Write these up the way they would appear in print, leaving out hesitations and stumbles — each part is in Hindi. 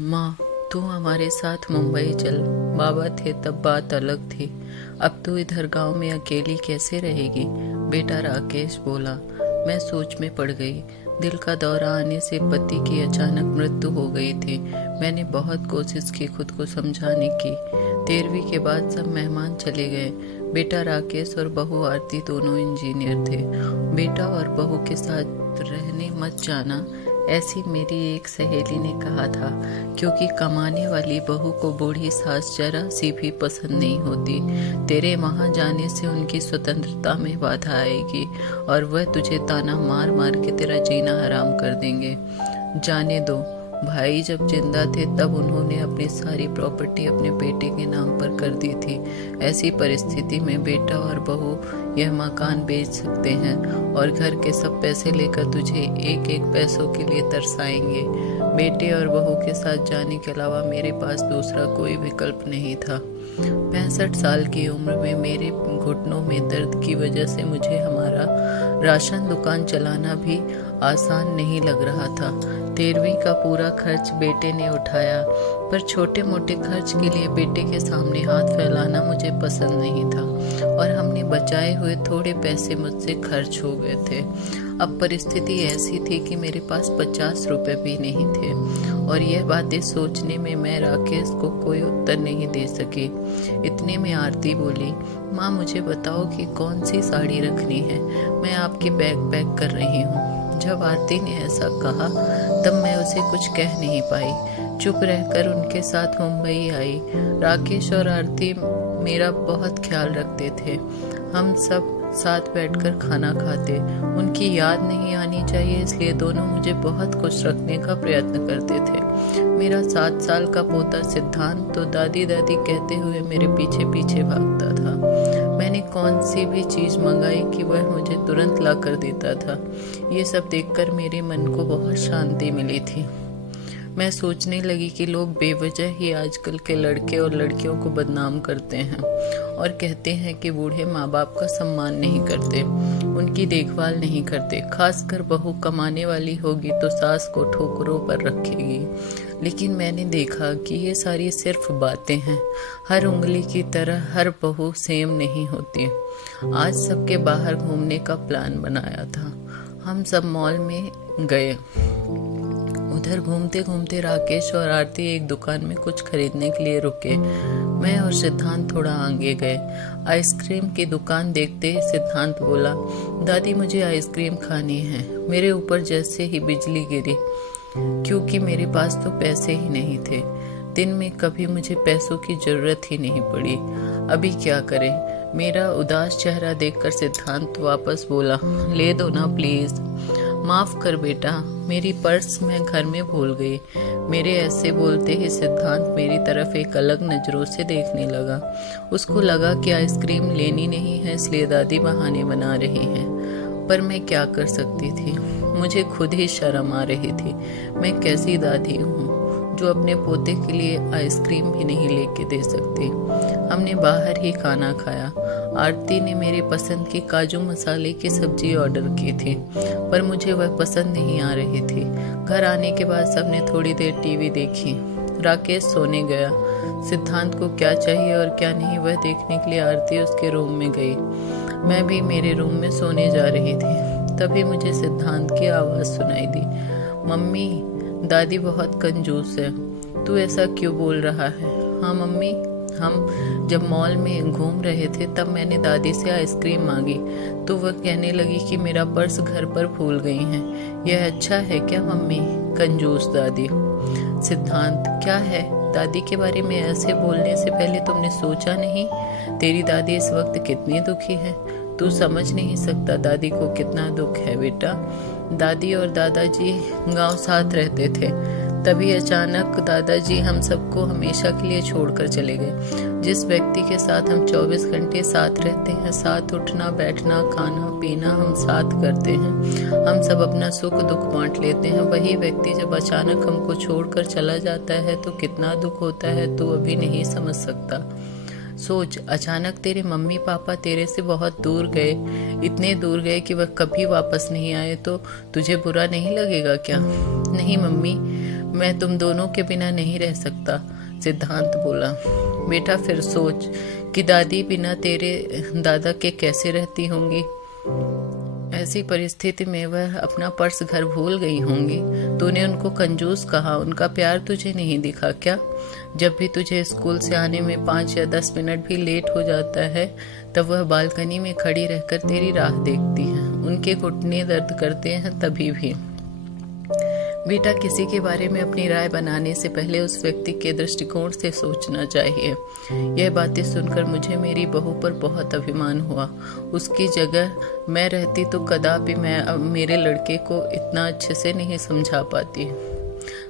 माँ, तू हमारे साथ मुंबई चल। बाबा थे तब बात अलग थी, अब तू इधर गांव में अकेली कैसे रहेगी? बेटा राकेश बोला। मैं सोच में पड़ गई। दिल का दौरा आने से पति की अचानक मृत्यु हो गई थी। मैंने बहुत कोशिश की खुद को समझाने की। 13वीं के बाद सब मेहमान चले गए। बेटा राकेश और बहू आरती दोनों इंजीनियर थे। बेटा और बहू के साथ रहने मत जाना, ऐसी मेरी एक सहेली ने कहा था, क्योंकि कमाने वाली बहू को बूढ़ी सास जरा सी भी पसंद नहीं होती। तेरे वहां जाने से उनकी स्वतंत्रता में बाधा आएगी और वह तुझे ताना मार मार के तेरा जीना हराम कर देंगे। जाने दो, भाई जब जिंदा थे तब उन्होंने अपनी सारी प्रॉपर्टी अपने बेटे के नाम पर कर दी थी। ऐसी परिस्थिति में बेटा और बहू यह मकान बेच सकते हैं और घर के सब पैसे लेकर तुझे एक एक पैसों के लिए तरसाएंगे। बेटे और बहू के साथ जाने के अलावा मेरे पास दूसरा कोई विकल्प नहीं था। 65 साल की उम्र में मेरे घुटनों में दर्द की वजह से मुझे हमारा राशन दुकान चलाना भी आसान नहीं लग रहा था। 13वीं का पूरा खर्च बेटे ने उठाया, पर छोटे मोटे खर्च के लिए बेटे के सामने हाथ फैलाना मुझे पसंद नहीं था और हमने बचाए हुए थोड़े पैसे मुझसे खर्च हो गए थे। अब परिस्थिति ऐसी थी कि मेरे पास 50 रुपए भी नहीं थे और यह बातें सोचने में मैं राकेश को कोई उत्तर नहीं दे सकी। इतने में आरती बोली, माँ मुझे बताओ कि कौन सी साड़ी रखनी है, मैं आपकी बैग पैक कर रही हूँ। जब आरती ने ऐसा कहा तब मैं उसे कुछ कह नहीं पाई। चुप रहकर उनके साथ मुंबई आई। राकेश और आरती मेरा बहुत ख्याल रखते थे। हम सब साथ बैठकर खाना खाते। उनकी याद नहीं आनी चाहिए इसलिए दोनों मुझे बहुत खुश रखने का प्रयत्न करते थे। मेरा 7 साल का पोता सिद्धांत तो दादी दादी कहते हुए मेरे पीछे पीछे भागता था। मैंने कौन सी भी चीज मंगाई कि वह मुझे तुरंत ला कर देता था। ये सब देखकर मेरे मन को बहुत शांति मिली थी। मैं सोचने लगी कि लोग बेवजह ही आजकल के लड़के और लड़कियों को बदनाम करते हैं और कहते हैं कि बूढ़े माँ बाप का सम्मान नहीं करते, उनकी देखभाल नहीं करते। खासकर बहू कमाने वाली होगी तो सास को ठोकरों पर रखेगी। लेकिन मैंने देखा कि ये सारी सिर्फ बातें हैं। हर उंगली की तरह हर बहू सेम नहीं होती। आज सबके बाहर घूमने का प्लान बनाया था। हम सब मॉल में गए। उधर घूमते घूमते राकेश और आरती एक दुकान में कुछ खरीदने के लिए रुके। मैं और सिद्धांत थोड़ा आगे गए। आइसक्रीम की दुकान देखते ही सिद्धांत बोला, दादी मुझे आइसक्रीम खानी है। मेरे ऊपर जैसे ही बिजली गिरी, क्योंकि मेरे पास तो पैसे ही नहीं थे। दिन में कभी मुझे पैसों की जरूरत ही नहीं पड़ी। अभी क्या करें? मेरा उदास चेहरा देखकर सिद्धांत वापस बोला, ले दो ना प्लीज। माफ कर बेटा, मेरी पर्स मैं घर में भूल गई। मेरे ऐसे बोलते ही सिद्धांत मेरी तरफ एक अलग नजरों से देखने लगा। उसको लगा कि आइसक्रीम लेनी नहीं है इसलिए दादी बहाने बना रही हैं। पर मैं क्या कर सकती थी? मुझे खुद ही शर्म आ रही थी। मैं कैसी दादी हूँ जो अपने पोते के लिए आइसक्रीम भी नहीं लेके दे सकती। हमने बाहर ही खाना खाया। आरती ने मेरे पसंद की काजू मसाले की सब्जी ऑर्डर की थी, पर मुझे वह पसंद नहीं आ रही थी। घर आने के बाद सबने थोड़ी देर टीवी देखी। राकेश सोने गया। सिद्धांत को क्या चाहिए और क्या नहीं वह देखने के लिए आरती उसके रूम में गई। मैं भी मेरे रूम में सोने जा रही थी। तभी मुझे सिद्धांत की आवाज सुनाई दी, मम्मी दादी बहुत कंजूस है। तू ऐसा क्यों बोल रहा है? हाँ मम्मी, हम जब मॉल में घूम रहे थे तब मैंने दादी से आइसक्रीम मांगी तो वह कहने लगी कि मेरा पर्स घर पर भूल गई हैं। यह अच्छा है क्या मम्मी? कंजूस दादी। सिद्धांत, क्या है? दादी के बारे में ऐसे बोलने से पहले तुमने सोचा नहीं? तेरी दादी इस वक्त कितनी दुखी है। तू समझ नहीं सकता दादी को कितना दुख है बेटा। दादी और दादाजी गांव साथ रहते थे, तभी अचानक दादाजी हम सबको हमेशा के लिए छोड़कर चले गए। जिस व्यक्ति के साथ हम 24 घंटे साथ रहते हैं, साथ उठना बैठना खाना पीना हम साथ करते हैं, हम सब अपना सुख दुख बांट लेते हैं, वही व्यक्ति जब अचानक हमको छोड़कर चला जाता है तो कितना दुख होता है तू अभी नहीं समझ सकता। सोच, अचानक तेरे मम्मी पापा तेरे से बहुत दूर गए, इतने दूर गए कि वह कभी वापस नहीं आए तो तुझे बुरा नहीं लगेगा क्या? नहीं मम्मी, मैं तुम दोनों के बिना नहीं रह सकता, सिद्धांत बोला। बेटा फिर सोच कि दादी बिना तेरे दादा के कैसे रहती होंगी। ऐसी परिस्थिति में वह अपना पर्स घर भूल गई होंगी। तूने उनको कंजूस कहा, उनका प्यार तुझे नहीं दिखा क्या? जब भी तुझे स्कूल से आने में 5 या 10 मिनट भी लेट हो जाता है, तब वह बालकनी में खड़ी रहकर तेरी राह देखती है। उनके घुटने दर्द करते हैं तभी भी। बेटा, किसी के बारे में अपनी राय बनाने से पहले उस व्यक्ति के दृष्टिकोण से सोचना चाहिए। यह बातें सुनकर मुझे मेरी बहू पर बहुत अभिमान हुआ। उसकी जगह मैं रहती तो कदापि मैं मेरे लड़के को इतना अच्छे से नहीं समझा पाती।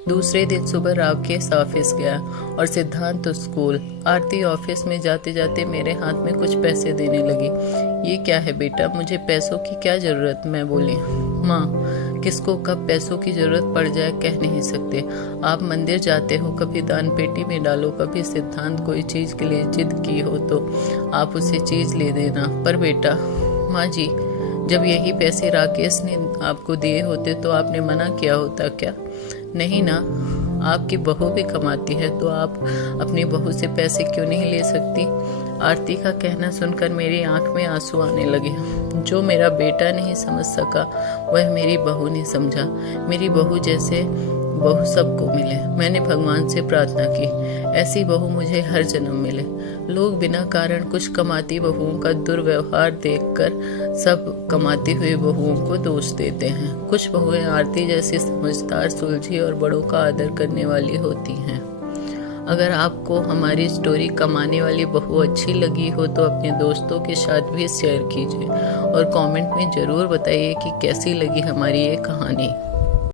दूसरे दिन सुबह राकेश ऑफिस गया और सिद्धांत तो स्कूल। आरती ऑफिस में जाते जाते मेरे हाथ में कुछ पैसे देने लगी। ये क्या है बेटा, मुझे पैसों की क्या जरूरत? मैं बोली। माँ, किसको कब पैसों की जरूरत पड़ जाए कह नहीं सकते। आप मंदिर जाते हो, कभी दान पेटी में डालो, कभी सिद्धांत कोई चीज के लिए जिद की हो तो आप उसे चीज ले देना। पर बेटा, माँ जी, जब यही पैसे राकेश ने आपको दिए होते तो आपने मना किया होता क्या? नहीं ना, आपकी बहू भी कमाती है तो आप अपनी बहू से पैसे क्यों नहीं ले सकती? आरती का कहना सुनकर मेरी आंख में आंसू आने लगे। जो मेरा बेटा नहीं समझ सका वह मेरी बहू ने समझा। मेरी बहू जैसे बहू सबको मिले। मैंने भगवान से प्रार्थना की, ऐसी बहू मुझे हर जन्म मिले। लोग बिना कारण कुछ कमाती बहुओं का दुर्व्यवहार देखकर सब कमाती हुई बहुओं को दोष देते हैं। कुछ बहुएं आरती जैसी समझदार, सुलझी और बड़ों का आदर करने वाली होती हैं। अगर आपको हमारी स्टोरी कमाने वाली बहू अच्छी लगी हो तो अपने दोस्तों के साथ भी शेयर कीजिए और कमेंट में ज़रूर बताइए कि कैसी लगी हमारी ये कहानी।